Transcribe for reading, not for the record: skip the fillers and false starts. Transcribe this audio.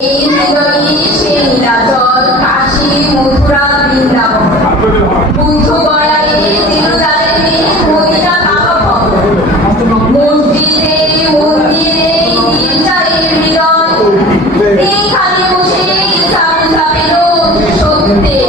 এই হৃদয়ে সেই নীলাচল কাশী মথুরা বৃন্দাবন বুদ্ধ গয়ায় জেরুজালেমে মদিনা কাবাঘর মসজিদে মন্দিরে গির্জায় হৃদয় এইখানে বসে ঈসা মুসা পেল সত্যে